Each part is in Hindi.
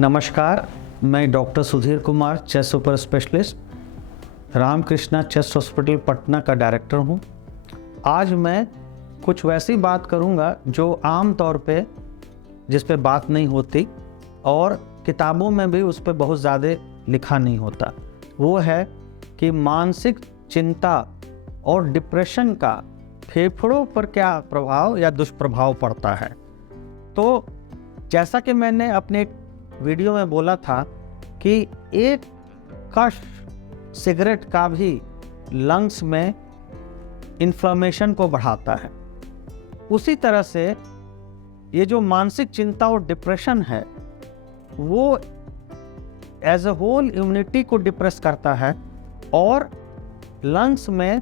नमस्कार, मैं doctor Sudhir Kumar, chest super specialist, Ramakrishna chest hospital Patna का डायरेक्टर हूँ। आज मैं कुछ वैसी बात करूँगा जो आम तौर पे जिस पे बात नहीं होती और किताबों में भी उस पे बहुत ज़्यादा लिखा नहीं होता। वो है कि मानसिक चिंता और डिप्रेशन का फेफड़ों पर क्या प्रभाव या दुष्प्रभाव पड़ता है। तो जैसा कि मैंने अपने वीडियो में बोला था कि एक कश सिगरेट का भी लंग्स में इन्फ्लेमेशन को बढ़ाता है। उसी तरह से ये जो मानसिक चिंता और डिप्रेशन है वो एज अ होल इम्यूनिटी को डिप्रेस करता है और लंग्स में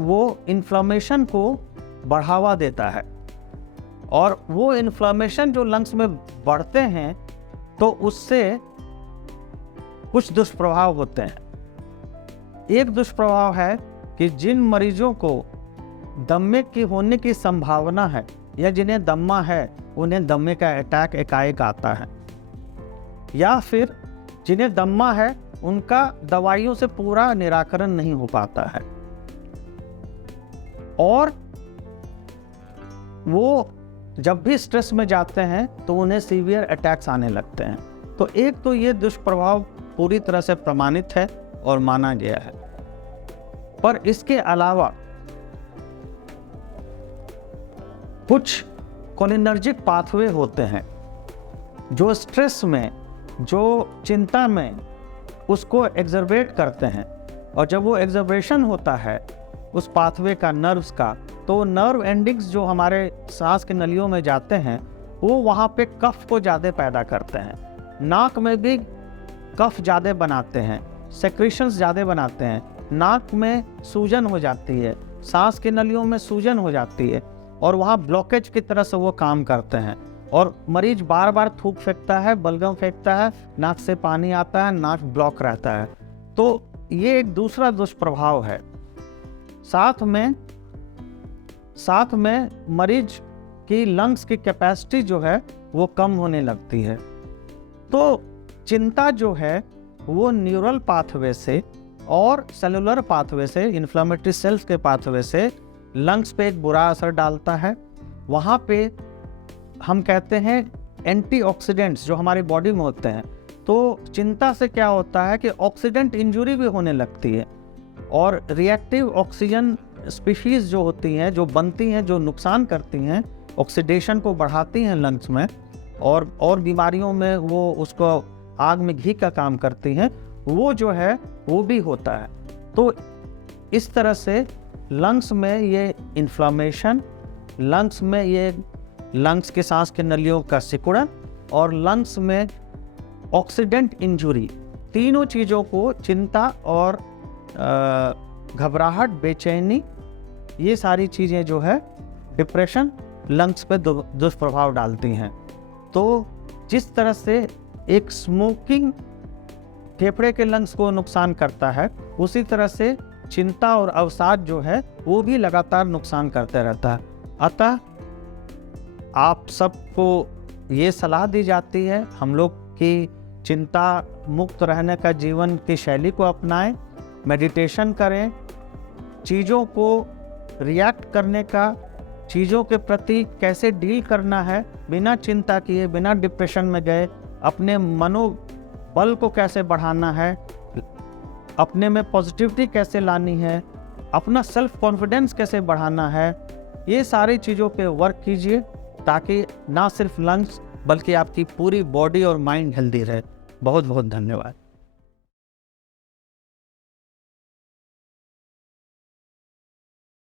वो इन्फ्लेमेशन को बढ़ावा देता है। और वो इन्फ्लेमेशन जो लंग्स में बढ़ते हैं तो उससे कुछ दुष्प्रभाव होते हैं। एक दुष्प्रभाव है कि जिन मरीजों को दम्मे की होने की संभावना है या जिन्हें दम्मा है उन्हें दम्मे का अटैक एकाएक आता है, या फिर जिन्हें दम्मा है उनका दवाइयों से पूरा निराकरण नहीं हो पाता है और वो जब भी स्ट्रेस में जाते हैं तो उन्हें सीवियर अटैक्स आने लगते हैं। तो एक तो ये दुष्प्रभाव पूरी तरह से प्रमाणित है और माना गया है, पर इसके अलावा कुछ कोलिनर्जिक पाथवे होते हैं जो स्ट्रेस में, जो चिंता में उसको एग्जर्बेट करते हैं। और जब वो एग्जर्बेशन होता है उस पाथवे का, नर्व्स का, तो नर्व एंडिंग्स जो हमारे सांस के नलियों में जाते हैं वो वहाँ पे कफ को ज़्यादा पैदा करते हैं। नाक में भी कफ ज़्यादा बनाते हैं, सेक्रेशंस ज़्यादा बनाते हैं, नाक में सूजन हो जाती है, सांस के नलियों में सूजन हो जाती है और वहाँ ब्लॉकेज की तरह से वो काम करते हैं और मरीज बार बार थूक फेंकता है, बलगम फेंकता है, नाक से पानी आता है, नाक ब्लॉक रहता है। तो ये एक दूसरा दुष्प्रभाव है। साथ में मरीज की लंग्स की कैपेसिटी जो है वो कम होने लगती है। तो चिंता जो है वो न्यूरल पाथवे से और सेलुलर पाथवे से, इन्फ्लेमेटरी सेल्स के पाथवे से लंग्स पे एक बुरा असर डालता है। वहाँ पे हम कहते हैं एंटीऑक्सीडेंट्स जो हमारी बॉडी में होते हैं, तो चिंता से क्या होता है कि ऑक्सीडेंट इंजरी भी होने लगती है और रिएक्टिव ऑक्सीजन स्पीशीज़ जो होती हैं, जो बनती हैं, जो नुकसान करती हैं, ऑक्सीडेशन को बढ़ाती हैं लंग्स में और बीमारियों में वो उसको आग में घी का काम करती हैं, वो जो है वो भी होता है। तो इस तरह से लंग्स में ये इन्फ्लेमेशन, लंग्स में ये लंग्स के सांस के नलियों का सिकुड़न और लंग्स में ऑक्सीडेंट इंजुरी, तीनों चीज़ों को, चिंता और घबराहट, बेचैनी, ये सारी चीज़ें जो है डिप्रेशन लंग्स पे दुष्प्रभाव डालती हैं। तो जिस तरह से एक स्मोकिंग फेफड़े के लंग्स को नुकसान करता है, उसी तरह से चिंता और अवसाद जो है वो भी लगातार नुकसान करते रहता है। अतः आप सबको ये सलाह दी जाती है हम लोग की चिंता मुक्त रहने का जीवन की शैली को अपनाएं, मेडिटेशन करें, चीज़ों को रिएक्ट करने का, चीज़ों के प्रति कैसे डील करना है बिना चिंता किए, बिना डिप्रेशन में गए, अपने मनोबल को कैसे बढ़ाना है, अपने में पॉजिटिविटी कैसे लानी है, अपना सेल्फ कॉन्फिडेंस कैसे बढ़ाना है, ये सारी चीज़ों पे वर्क कीजिए ताकि ना सिर्फ लंग्स बल्कि आपकी पूरी बॉडी और माइंड हेल्दी रहे। बहुत बहुत धन्यवाद।